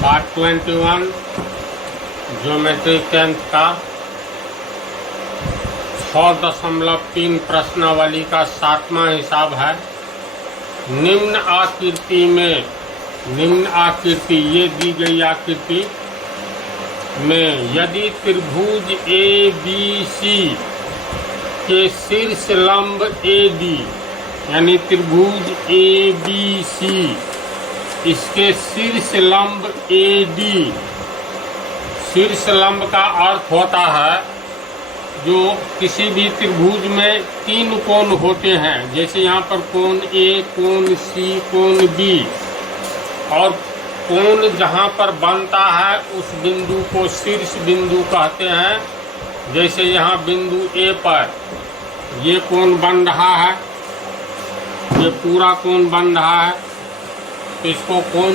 Part 21 geometry 10th का 6.3 प्रश्नावली का 7वां हिसाब है। निम्न आकृति ये दी गई आकृति में यदि त्रिभुज ABC के शीर्ष लंब AD यानी त्रिभुज ABC इसके शीर्ष लंब AD, शीर्ष लंब का अर्थ होता है जो किसी भी त्रिभुज में 3 कोण होते हैं, जैसे यहाँ पर कोण A, कोण C, कोण B, और कोण जहाँ पर बनता है उस बिंदु को शीर्ष बिंदु कहते हैं। जैसे यहाँ बिंदु A पर ये कोण बन रहा है, ये पूरा कोण बन रहा है, तो इसको कोण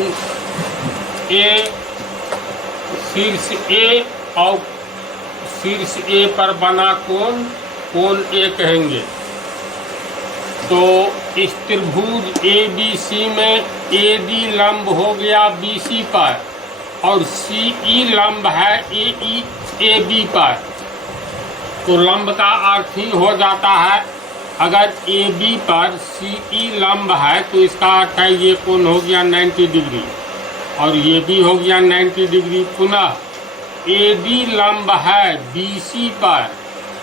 A, शीर्ष A और शीर्ष A पर बना कोण A कहेंगे। तो इस त्रिभुज ABC में AD लंब हो गया BC पर और CE लंब है AB पर, तो लंब का अर्थ ही हो जाता है अगर AB पर CE लंब है तो इसका अर्थ है ये कोण हो गया 90 डिग्री और ये भी हो गया 90 डिग्री। पुनः AD लंब है BC पर,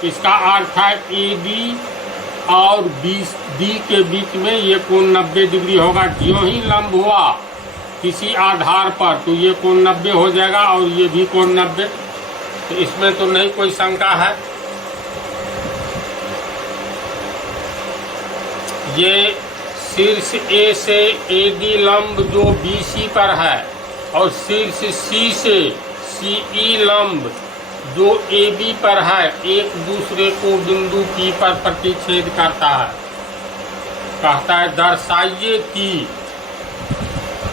इसका अर्थ है AD और BD के बीच में ये कोण 90 डिग्री होगा। ज्यों ही लंब हुआ किसी आधार पर तो ये कोण 90 हो जाएगा और ये भी कोण 90। तो इसमें तो नहीं कोई शंका है। ये शीर्ष A से AD लंब जो BC पर है और शीर्ष C से CE लंब जो AB पर है एक दूसरे को बिंदु P पर प्रतिच्छेद करता है। कहता है दर्शाइए कि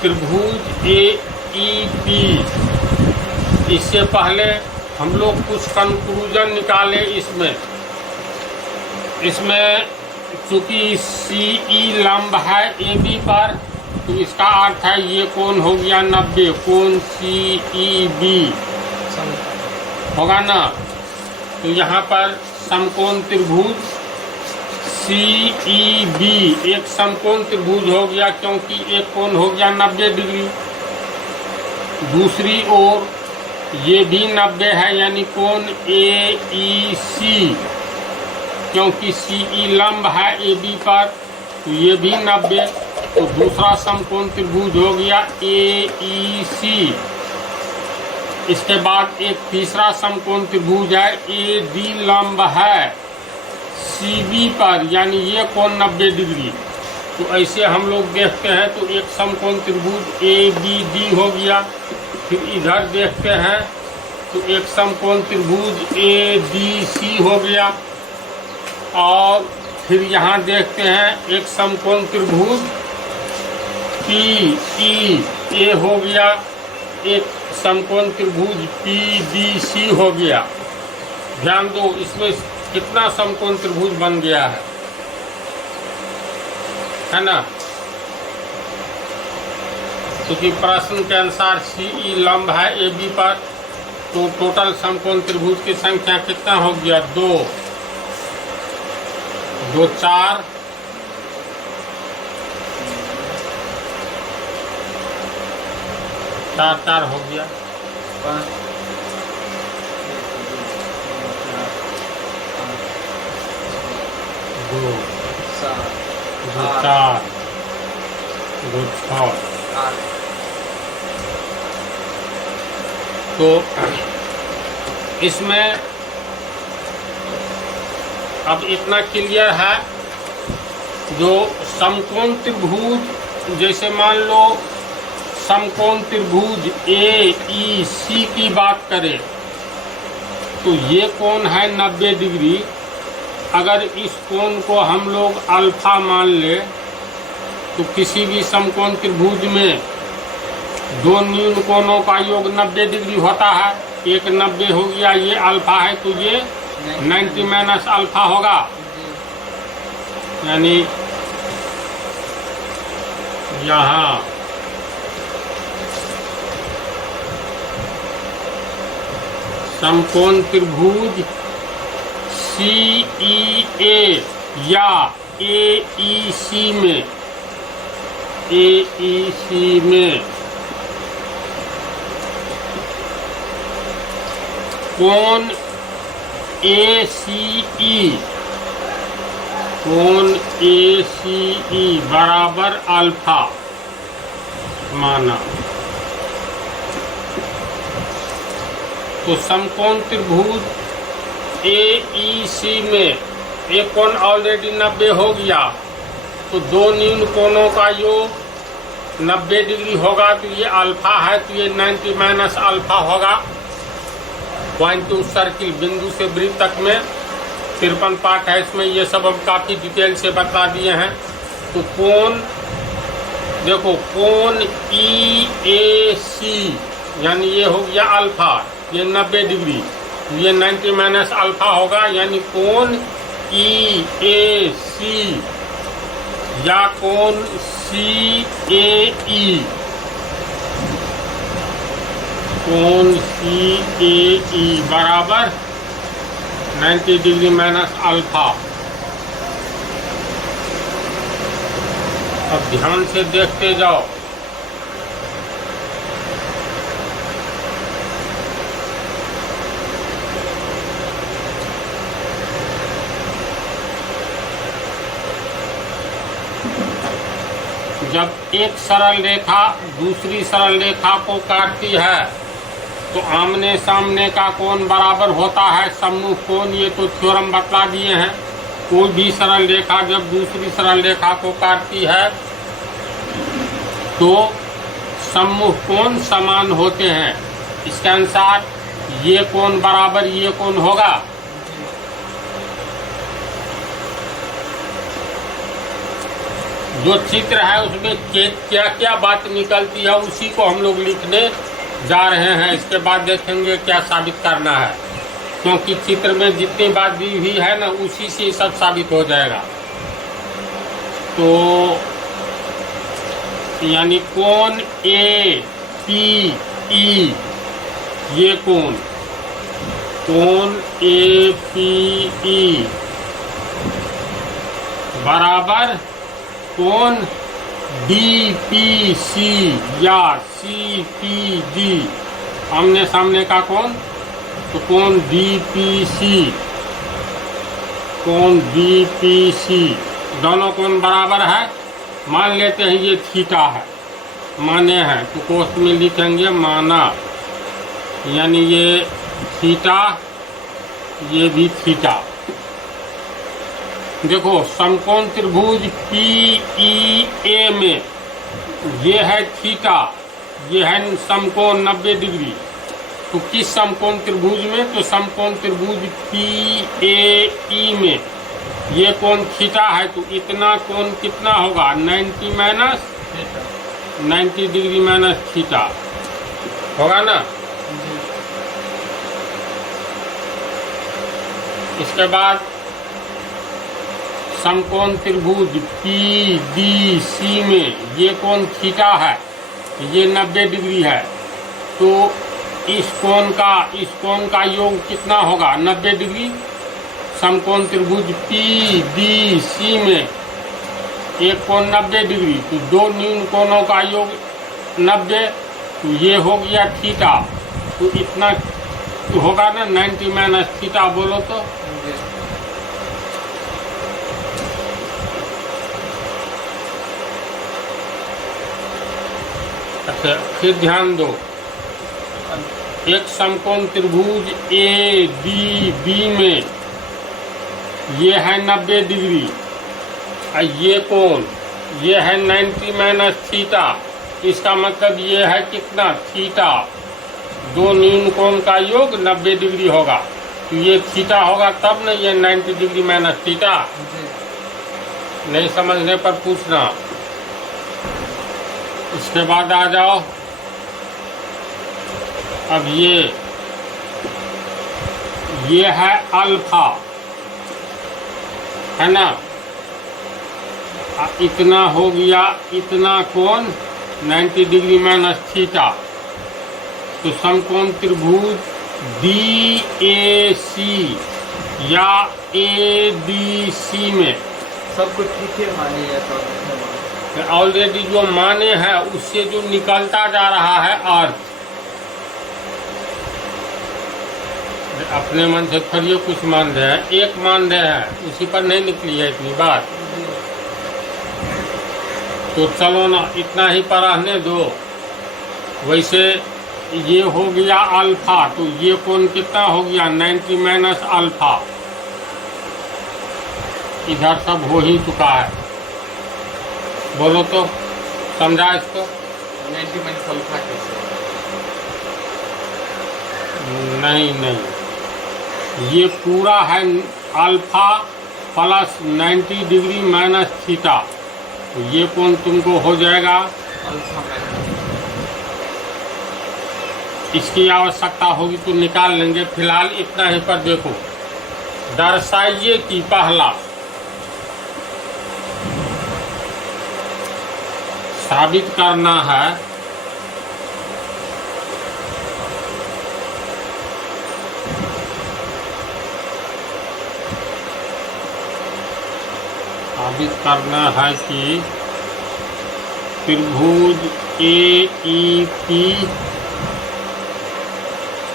त्रिभुज AEP, इससे पहले हम लोग कुछ कंक्लूजन निकाले इसमें चूंकि CE लंब है AB पर तो इसका अर्थ है ये कोण हो गया 90, कोण CEB होगा ना। तो यहाँ पर समकोण त्रिभुज CEB एक समकोण त्रिभुज हो गया क्योंकि एक कोण हो गया 90 डिग्री। दूसरी ओर ये भी 90 है यानी कोण AEC, क्योंकि CE लंब है AB पर तो ये भी 90, तो दूसरा समकोण त्रिभुज हो गया AEC। इसके बाद एक तीसरा समकोण त्रिभुज है AD लंब है CB पर यानी ये कोण 90 डिग्री। तो ऐसे हम लोग देखते हैं तो एक समकोण त्रिभुज ABD हो गया। फिर इधर देखते हैं तो एक समकोण त्रिभुज ABC हो गया और फिर यहाँ देखते हैं एक समकोण त्रिभुज PEA हो गया, एक समकोण त्रिभुज PBC हो गया। ध्यान दो इसमें कितना समकोण त्रिभुज बन गया है ना। क्योंकि प्रश्न के अनुसार CE लंब है AB पर तो टोटल समकोण त्रिभुज की संख्या कितना हो गया 2, 2 4, 4 4 हो गया 2 4 2 6। तो इसमें अब इतना क्लियर है जो समकोण त्रिभुज, जैसे मान लो समकोण त्रिभुज AEC की बात करें तो ये कोण है 90 डिग्री। अगर इस कोण को हम लोग अल्फा मान ले तो किसी भी समकोण त्रिभुज में दो न्यून कोणों का योग 90 डिग्री होता है। एक 90 हो गया, ये अल्फा है तो ये 90 माइनस अल्फा होगा, यानी यहाँ समकोण त्रिभुज CEA या AEC में कोण ACE बराबर अल्फा माना। तो समकोण त्रिभुज AEC में एक कोण ऑलरेडी 90 हो गया, तो दो न्यून कोणों का योग 90 डिग्री होगा, तो ये अल्फा है, तो ये 90 माइनस अल्फा होगा। पॉइंट टू सर्किल बिंदु से वृत्त तक में 53 पार्ट है, इसमें ये सब हम काफ़ी डिटेल से बता दिए हैं। तो कोण देखो, कोण EAC यानी ये हो गया अल्फा, ये 90 डिग्री, ये 90 माइनस अल्फा होगा, यानी कोण EAC या कोण CAE, कोण CAE बराबर 90 डिग्री माइनस अल्फा। अब ध्यान से देखते जाओ। जब एक सरल रेखा दूसरी सरल रेखा को काटती है तो आमने सामने का कोण बराबर होता है सम्मुख कोण, ये तो थ्योरम बतला दिए हैं। कोई भी सरल रेखा जब दूसरी सरल रेखा को काटती है तो सम्मुख कोण समान होते हैं। इसके अनुसार ये कोण बराबर ये कोण होगा। जो चित्र है उसमें क्या क्या बात निकलती है उसी को हम लोग लिखने जा रहे हैं। इसके बाद देखेंगे क्या साबित करना है, क्योंकि चित्र में जितनी बात दी हुई है ना उसी से सब साबित हो जाएगा। तो यानी कोण APE, ये कोण APE बराबर कोण DPC या CPD, आमने सामने का कोण, तो कोण DPC दोनों कोण बराबर है। मान लेते हैं ये थीटा है, माने हैं तो कोष्ठ में लिखेंगे माना, यानी ये थीटा, ये भी थीटा। देखो समकोण त्रिभुज PEA में ये है थीटा, ये है समकोण 90 डिग्री। तो किस समकोण त्रिभुज में, तो समकोण त्रिभुज PAE में ये कोण थीटा है, तो इतना कोण कितना होगा 90 माइनस 90 डिग्री माइनस थीटा होगा ना। इसके बाद समकोण त्रिभुज PBC में ये कोण थीटा है, ये 90 डिग्री है, तो इस कोण का योग कितना होगा 90 डिग्री। समकोण त्रिभुज PBC में एक कोण 90 डिग्री, तो दो न्यून कोणों का योग 90, तो ये हो गया थीटा, तो इतना तो होगा ना 90 माइनस थीटा, बोलो तो। अच्छा फिर ध्यान दो, एक समकोण त्रिभुज ADB में ये है 90 डिग्री, और ये कोण ये है 90 माइनस थीटा। इसका मतलब ये है कितना थीटा, दो न्यून कोण का योग 90 डिग्री होगा, तो ये थीटा होगा तब ना ये 90 डिग्री माइनस थीटा। नहीं समझने पर पूछना। इसके बाद आ जाओ, अब ये है अल्फा, है ना, इतना हो गया, इतना कोण 90 डिग्री माइनस थीटा। तो समकोण त्रिभुज DAC या ABC में सब कुछ ठीक है माने या तो ऑलरेडी जो माने है उससे जो निकलता जा रहा है अर्थ, अपने मन से थोड़ी कुछ मान रहे हैं, एक मान रहे हैं, उसी पर नहीं निकली है इतनी बात। तो चलो ना, इतना ही पर रहने दो। वैसे ये हो गया अल्फा, तो ये कोण कितना हो गया 90 माइनस अल्फा। इधर सब हो ही चुका है, बोलो तो समझा इसको। 90 माइनस अल्फा कैसे? नहीं, ये पूरा है alpha plus 90 degree minus theta, तो ये कोण तुमको हो जाएगा अल्फा माइनस। इसकी आवश्यकता होगी तो निकाल लेंगे, फिलहाल इतना ही पर देखो। दर्शाइए कि पहला साबित करना है कि त्रिभुज AEP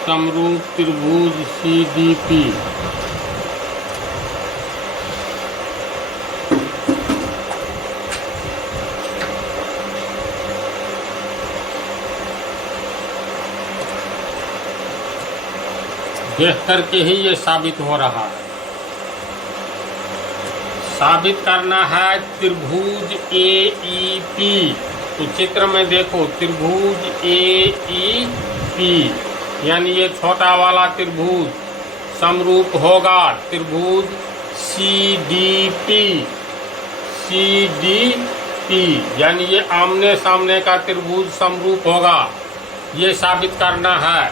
समरूप त्रिभुज CDP। देख करके ही ये साबित हो रहा है। साबित करना है त्रिभुज AEP, तो चित्र में देखो त्रिभुज AEP यानी ये छोटा वाला त्रिभुज समरूप होगा त्रिभुज CDP यानी ये आमने सामने का त्रिभुज समरूप होगा। ये साबित करना है,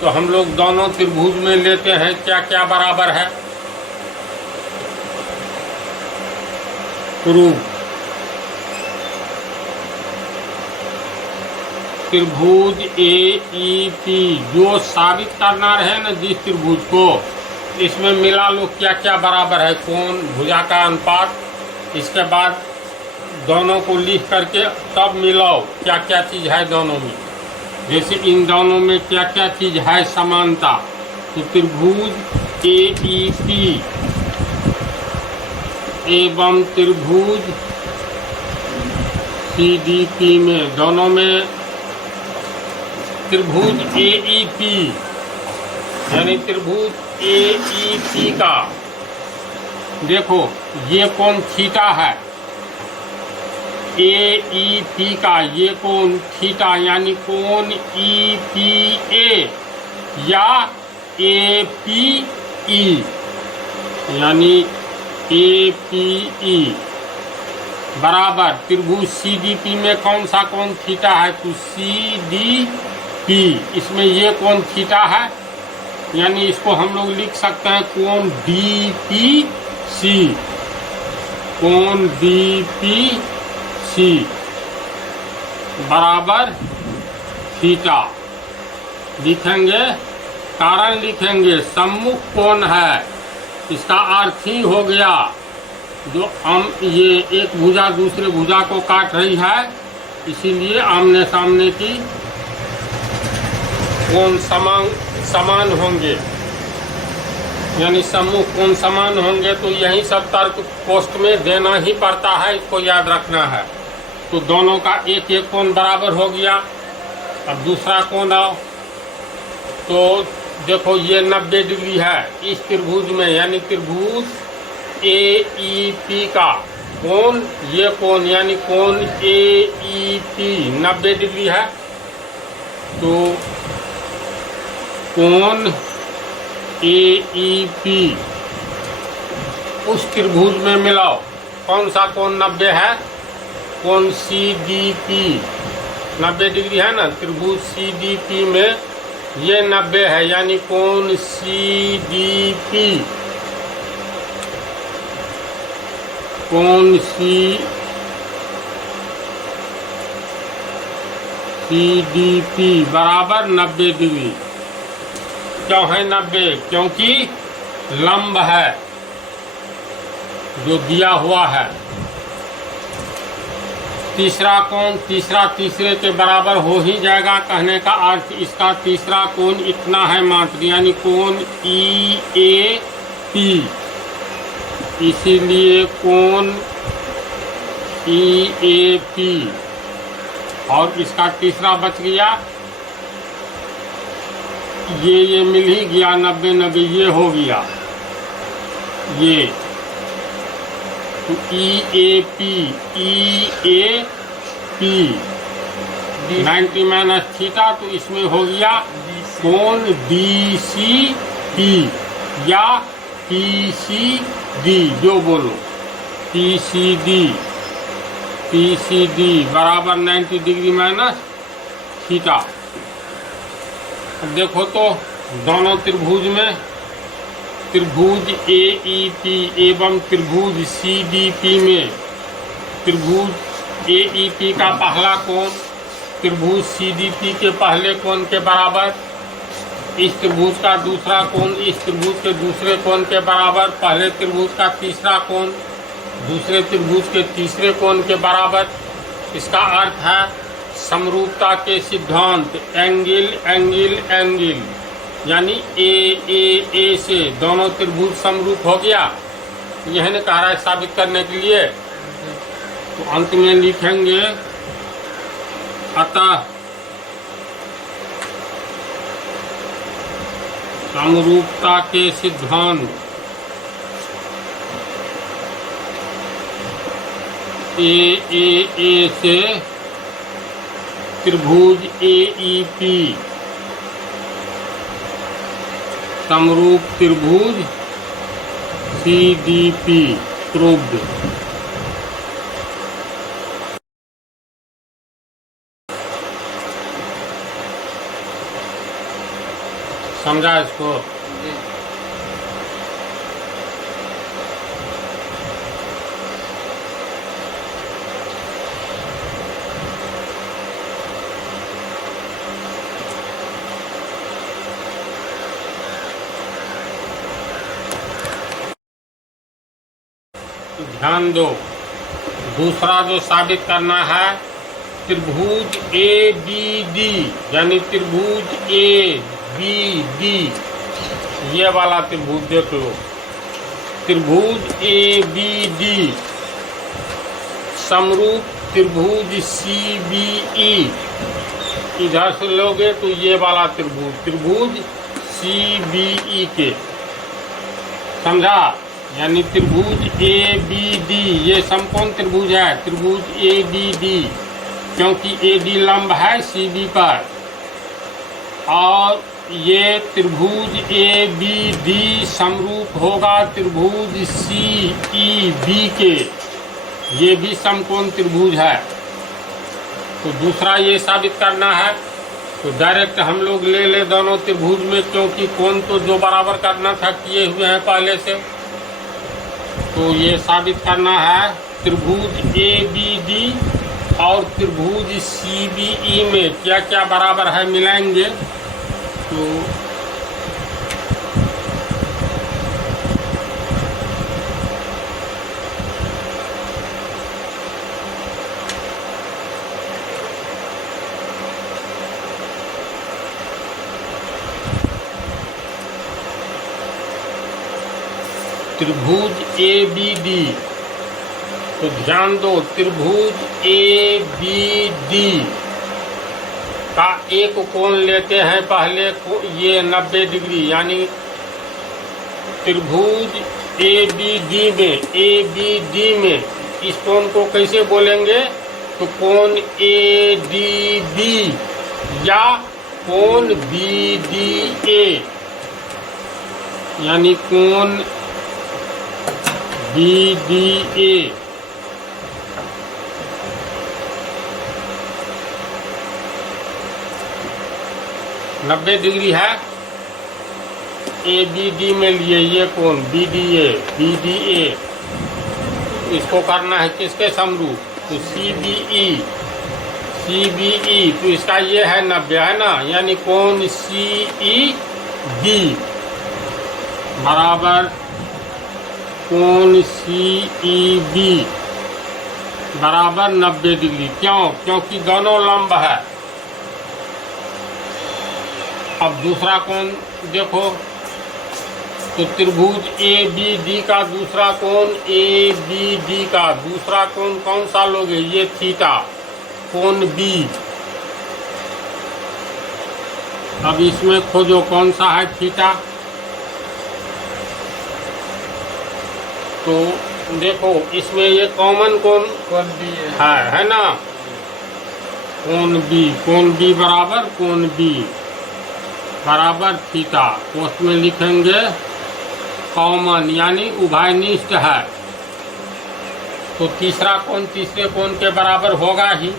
तो हम लोग दोनों त्रिभुज में लेते हैं क्या क्या बराबर है। प्रूफ त्रिभुज AEP जो साबित करना रहे ना जिस त्रिभुज को, इसमें मिला लो क्या क्या बराबर है, कोण भुजा का अनुपात। इसके बाद दोनों को लिख करके तब मिलाओ क्या क्या चीज़ है दोनों में, जैसे इन दोनों में क्या क्या चीज़ है समानता। तो त्रिभुज AEP एवं त्रिभुज CDP में, दोनों में त्रिभुज AEP यानी त्रिभुज AEP का देखो ये कोण थीटा है, AEP का ये कोण थीटा यानी कोण EPA या APE यानी APE बराबर त्रिभुज CDP में कौन सा कोण थीटा है, तो CDP इसमें ये कोण थीटा है, यानी इसको हम लोग लिख सकते हैं कोण DPC, कोण DPC बराबर थीटा लिखेंगे। कारण लिखेंगे सम्मुख कोण है, इसका अर्थ ही हो गया जो हम ये एक भुजा दूसरे भुजा को काट रही है, इसीलिए आमने सामने की कोण समान होंगे, यानी सम्मुख कोण समान होंगे। तो यही सब तर्क पोस्ट में देना ही पड़ता है, इसको याद रखना है। तो दोनों का एक एक कोण बराबर हो गया। अब दूसरा कोण आओ, तो देखो ये 90 डिग्री है इस त्रिभुज में, यानी त्रिभुज AEP का कोण, ये कोण यानी कोण AEP 90 डिग्री है। तो कोण AEP उस त्रिभुज में मिलाओ, कौन सा कोण 90 है, कोण CDP 90 डिग्री है ना, त्रिभुज CDP में ये 90 है, यानी कोण CDP, कोण CDP बराबर 90 डिग्री। क्यों है 90? क्योंकि लंब है जो दिया हुआ है। तीसरा कोण, तीसरा तीसरे के बराबर हो ही जाएगा, कहने का अर्थ इसका तीसरा कोण इतना है मात्र, यानी कोण EAP। इसीलिए कोण EAP। और इसका तीसरा बच गया, ये मिल ही गया 90 90, ये हो गया ये। तो EAP 90 माइनस थीटा, तो इसमें हो गया कोण DCP या PCD, जो बोलो PCD बराबर 90 डिग्री माइनस थीटा। अब देखो तो दोनों त्रिभुज में, त्रिभुज AEP एवं त्रिभुज CDP में, त्रिभुज AEP का पहला कोण त्रिभुज CDP के पहले कोण के बराबर, इस त्रिभुज का दूसरा कोण इस त्रिभुज के दूसरे कोण के बराबर, पहले त्रिभुज का तीसरा कोण दूसरे त्रिभुज के तीसरे कोण के बराबर। इसका अर्थ है समरूपता के सिद्धांत, एंगल एंगल एंगल, यानी ए से दोनों त्रिभुज समरूप हो गया। यह ने कहा है साबित करने के लिए। तो अंत में लिखेंगे अतः समरूपता के सिद्धांत ए से त्रिभुज AEP समरूप त्रिभुज CDP प्रूव्ड। समझा इसको? ध्यान दो, दूसरा जो साबित करना है, त्रिभुज ABD यानी त्रिभुज ABD, ये वाला त्रिभुज देख लो, त्रिभुज ABD समरूप त्रिभुज CBE। इधर से लोगे तो ये वाला त्रिभुज, त्रिभुज CBE के, समझा? यानी त्रिभुज ABD ये समकोण त्रिभुज है, त्रिभुज ABD, क्योंकि AD लंब है CB पर, और ये त्रिभुज ABD समरूप होगा त्रिभुज CEB के, ये भी समकोण त्रिभुज है। तो दूसरा ये साबित करना है, तो डायरेक्ट हम लोग ले दोनों त्रिभुज में, क्योंकि कोण तो जो बराबर करना था किए हुए हैं पहले से। तो ये साबित करना है त्रिभुज ABD और त्रिभुज CBE में क्या क्या बराबर है, मिलाएंगे तो त्रिभुज ABD, तो ध्यान दो, त्रिभुज ABD का एक कोण लेते हैं पहले को, ये 90 डिग्री, यानी त्रिभुज ABD में इस कोण को कैसे बोलेंगे, तो कोण ADB या कोण BDA, यानी कोण BDA। नब्बे डिग्री है, ABD में लिए ये कोण BDA, इसको करना है किसके समरूप, तो CBE, तो इसका ये है 90 है ना, यानी कोण CE डी बराबर कोण सी ई बी बराबर 90 डिग्री। क्यों? क्योंकि दोनों लंब है। अब दूसरा कोण देखो, तो त्रिभुज ए बी डी का दूसरा कोण, ए बी डी का दूसरा कोण कौन सा लोगे? ये थीटा, कोण बी। अब इसमें खोजो कौन सा है थीटा। तो देखो इसमें ये कॉमन कोण कौन भी है ना, कोण बी बराबर कोण बी बराबर थीटा। तो उसमें लिखेंगे कॉमन, यानी उभयनिष्ठ है। तो तीसरा कोण तीसरे कोण के बराबर होगा ही।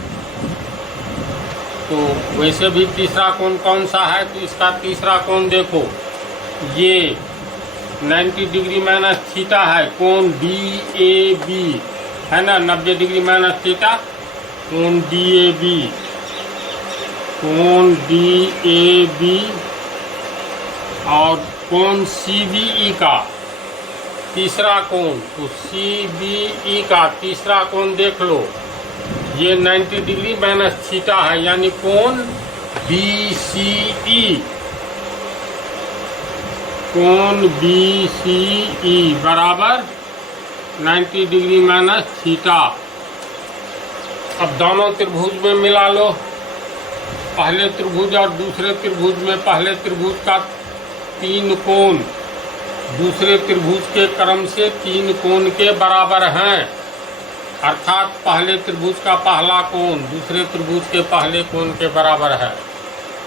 तो वैसे भी तीसरा कोण कौन सा है? तो इसका तीसरा कोण देखो, ये 90 डिग्री माइनस थीटा है, कोण डी ए बी है ना, 90 डिग्री माइनस थीटा, कोण डी ए बी, कोण डी ए बी। और कोण सी बी ई का तीसरा कोण, तो सी बी ई का तीसरा कोण देख लो, ये 90 डिग्री माइनस थीटा है, यानी कोण बी सी ई, कोण बी सी ई बराबर 90 डिग्री माइनस थीटा। अब दोनों त्रिभुज में मिला लो, पहले त्रिभुज और दूसरे त्रिभुज में पहले त्रिभुज का 3 कोण दूसरे त्रिभुज के क्रम से 3 कोण के बराबर हैं, अर्थात पहले त्रिभुज का पहला कोण दूसरे त्रिभुज के पहले कोण के बराबर है,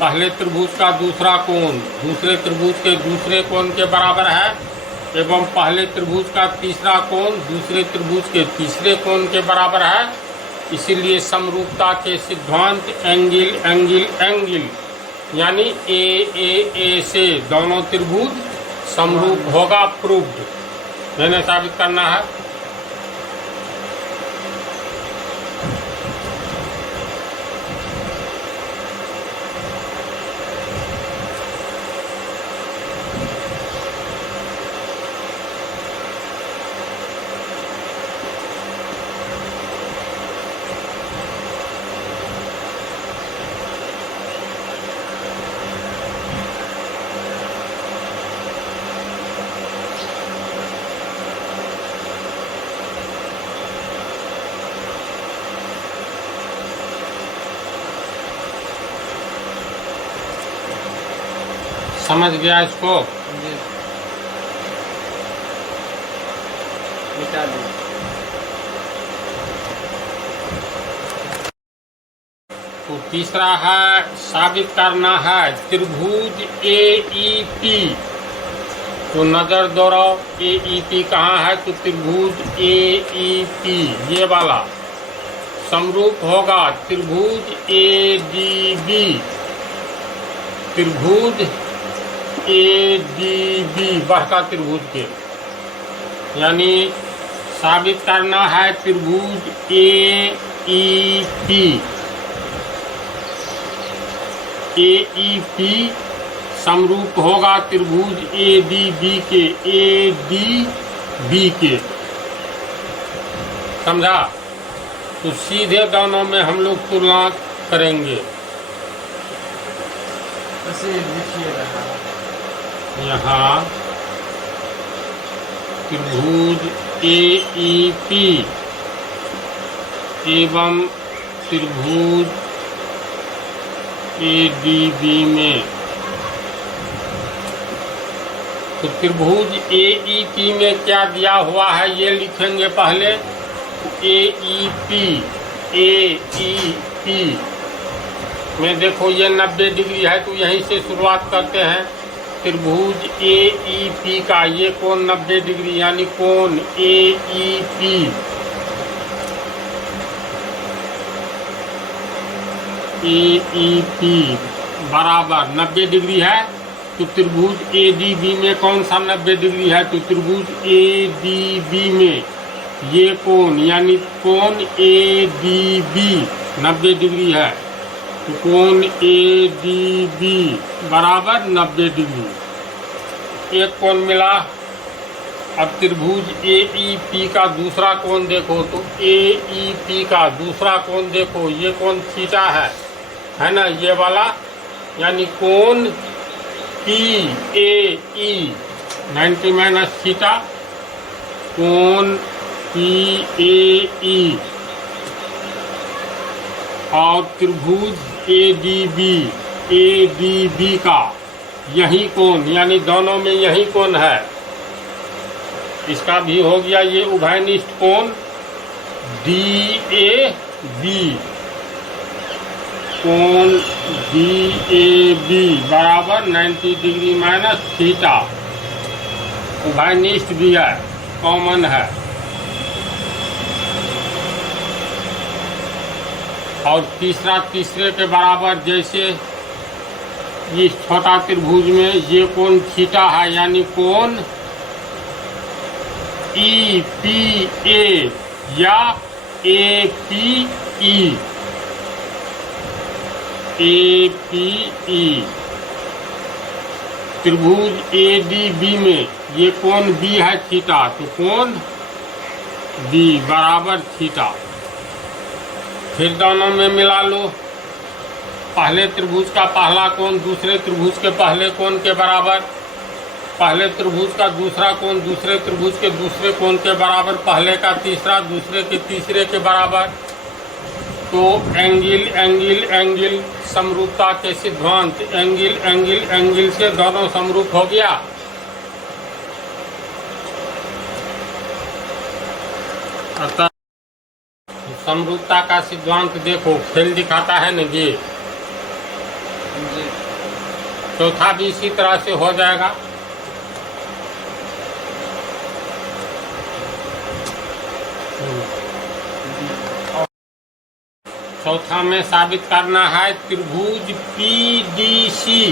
पहले त्रिभुज का दूसरा कोण दूसरे त्रिभुज के दूसरे कोण के बराबर है, एवं पहले त्रिभुज का तीसरा कोण दूसरे त्रिभुज के तीसरे कोण के बराबर है। इसीलिए समरूपता के सिद्धांत एंगल एंगल एंगल यानी ए से दोनों त्रिभुज समरूप होगा, प्रूव्ड। मैंने साबित करना है। समझ गया इसको? जी। मिटा दो। तो तीसरा है साबित करना है त्रिभुज ए ई पी। तो नजर दोहराओ, ए ई पी कहाँ है? तो त्रिभुज ए ई पी ये वाला समरूप होगा त्रिभुज ए डी बी, त्रिभुज ए डी बी बड़का त्रिभुज के, यानी साबित करना है त्रिभुज ए ई पी समरूप होगा त्रिभुज ए डी बी के। समझा? तो सीधे दोनों में हम लोग तुलना करेंगे। ऐसे लिखिए रहा यहाँ त्रिभुज ए ई पी एवं त्रिभुज ए डी बी में, तो त्रिभुज ए ई पी में क्या दिया हुआ है ये लिखेंगे पहले। ए ई पी में देखो ये 90 डिग्री है, तो यहीं से शुरुआत करते हैं। त्रिभुज ए ई पी का ये कोण 90 डिग्री, यानी कोण ए ई पी बराबर 90 डिग्री है। तो त्रिभुज ए डी बी में कौन सा 90 डिग्री है? तो त्रिभुज ए डी बी में ये कोण यानी कोण ए डी बी 90 डिग्री है। तो कोण ए डी बी बराबर 90 डिग्री। एक कोण मिला। अब त्रिभुज ए ई पी का दूसरा कोण देखो, तो ए ई पी का दूसरा कोण देखो, ये कोण थीटा है ना, ये वाला, यानी कोण P A E 90 minus theta, कोण पी ए ई। और त्रिभुज ए डी बी का यही कोण, यानी दोनों में यही कोण है, इसका भी हो गया ये उभयनिष्ठ कोण डी ए बी, कोण डी ए बी बराबर 90 डिग्री माइनस थीटा, उभयनिष्ठ भी है, कॉमन है। और तीसरा तीसरे के बराबर, जैसे इस छोटा त्रिभुज में ये कोण थीटा है, यानी कोण ई पी ए या ए पी ई। त्रिभुज ए डी बी में ये कोण बी है थीटा, तो कोण बी बराबर थीटा। फिर दोनों में मिला लो, पहले त्रिभुज का पहला कोण दूसरे त्रिभुज के पहले कोण के बराबर, पहले त्रिभुज का दूसरा कोण दूसरे त्रिभुज के दूसरे कोण के बराबर, पहले का तीसरा दूसरे के तीसरे के बराबर। तो एंगल एंगल एंगल समरूपता के सिद्धांत, एंगल एंगल एंगल से दोनों समरूप हो गया। अतः समरूपता का सिद्धांत देखो, खेल दिखाता है न ये, चौथा भी इसी तरह से हो जाएगा। चौथा में साबित करना है त्रिभुज पीडीसी,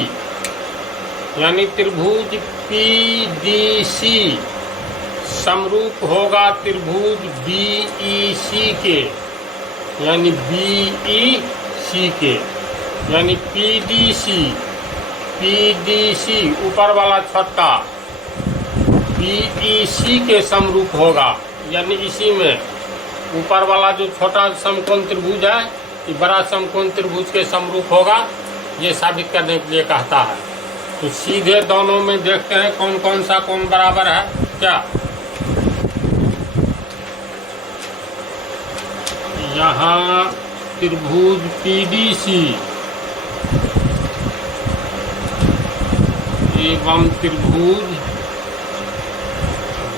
यानी त्रिभुज पीडीसी समरूप होगा त्रिभुज बीईसी के, यानी बीईसी के, यानी पीडीसी ऊपर वाला छोटा बीईसी के समरूप होगा, यानी इसी में ऊपर वाला जो छोटा समकोण त्रिभुज है ये बड़ा समकोण त्रिभुज के समरूप होगा, ये साबित करने के लिए कहता है। तो सीधे दोनों में देखते हैं कौन कौन सा कोण बराबर है क्या। यहाँ त्रिभुज पीडीसी एवं त्रिभुज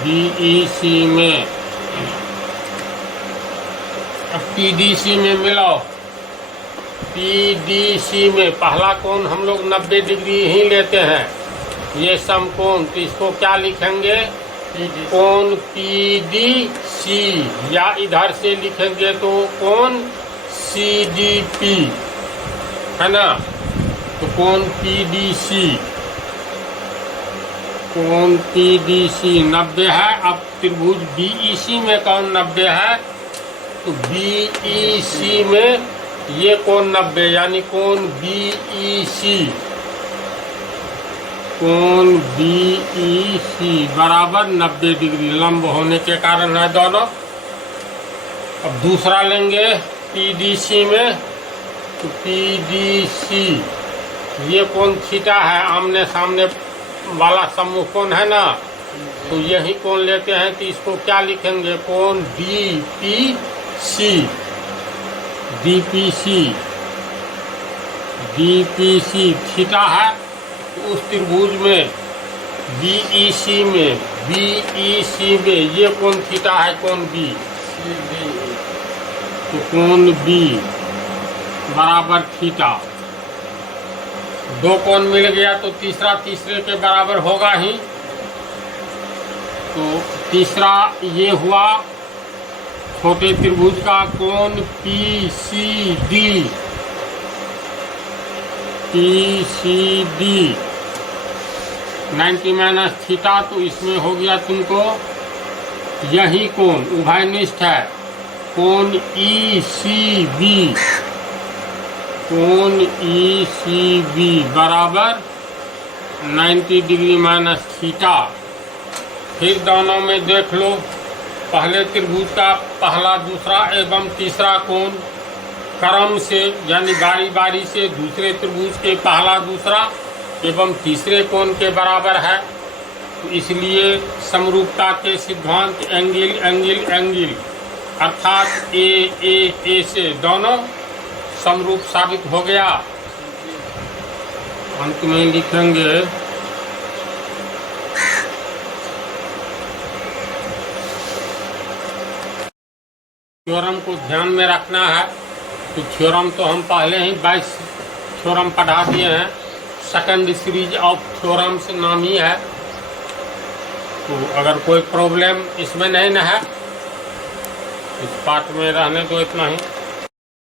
बीईसी में, पीडीसी में मिलाओ, पीडीसी में पहला कोण हम लोग 90 डिग्री ही लेते हैं, ये समकोण, तो इसको क्या लिखेंगे, कोण पीडीसी, या इधर से लिखेंगे तो कोण सीडीपी, है ना। तो कोण पीडीसी, कोण पीडीसी 90 है। अब त्रिभुज बीईसी में कौन 90 है, तो बीईसी में ये कोण 90, यानी कोण बीईसी, कोण बीईसी बराबर 90 डिग्री लंब होने के कारण है दोनों। अब दूसरा लेंगे पीडीसी में, तो पीडीसी ये कोण थीटा है, आमने सामने वाला सम्मुख कोण है ना, तो यही कोण लेते हैं, तो इसको क्या लिखेंगे, कोण डीपीसी थीटा है। तो उस त्रिभुज में बीईसी में ये कोण थीटा है, कोण बी, तो कोण बी बराबर थीटा। दो कोण मिल गया तो तीसरा तीसरे के बराबर होगा ही। तो तीसरा ये हुआ छोटे त्रिभुज का कोण पीसीडी 90 माइनस थीटा, तो इसमें हो गया तुमको यही कोण उभयनिष्ठ है, कोण ईसीबी, कोण ईसीबी बराबर 90 डिग्री माइनस थीटा। फिर दोनों में देख लो, पहले त्रिभुज का पहला, दूसरा एवं तीसरा कोण क्रम से यानी बारी बारी से दूसरे त्रिभुज के पहला, दूसरा एवं तीसरे कोण के बराबर है। तो इसलिए समरूपता के सिद्धांत एंगल एंगल एंगल अर्थात ए से दोनों समरूप साबित हो गया। अंत में लिखेंगे थ्योरम को ध्यान में रखना है। तो थ्योरम तो हम पहले ही 22 थ्योरम पढ़ा दिए हैं। सेकंड सीरीज ऑफ थ्योरम्स नाम ही है। तो अगर कोई प्रॉब्लम इसमें नहीं ना है, इस पार्ट में रहने दो इतना ही।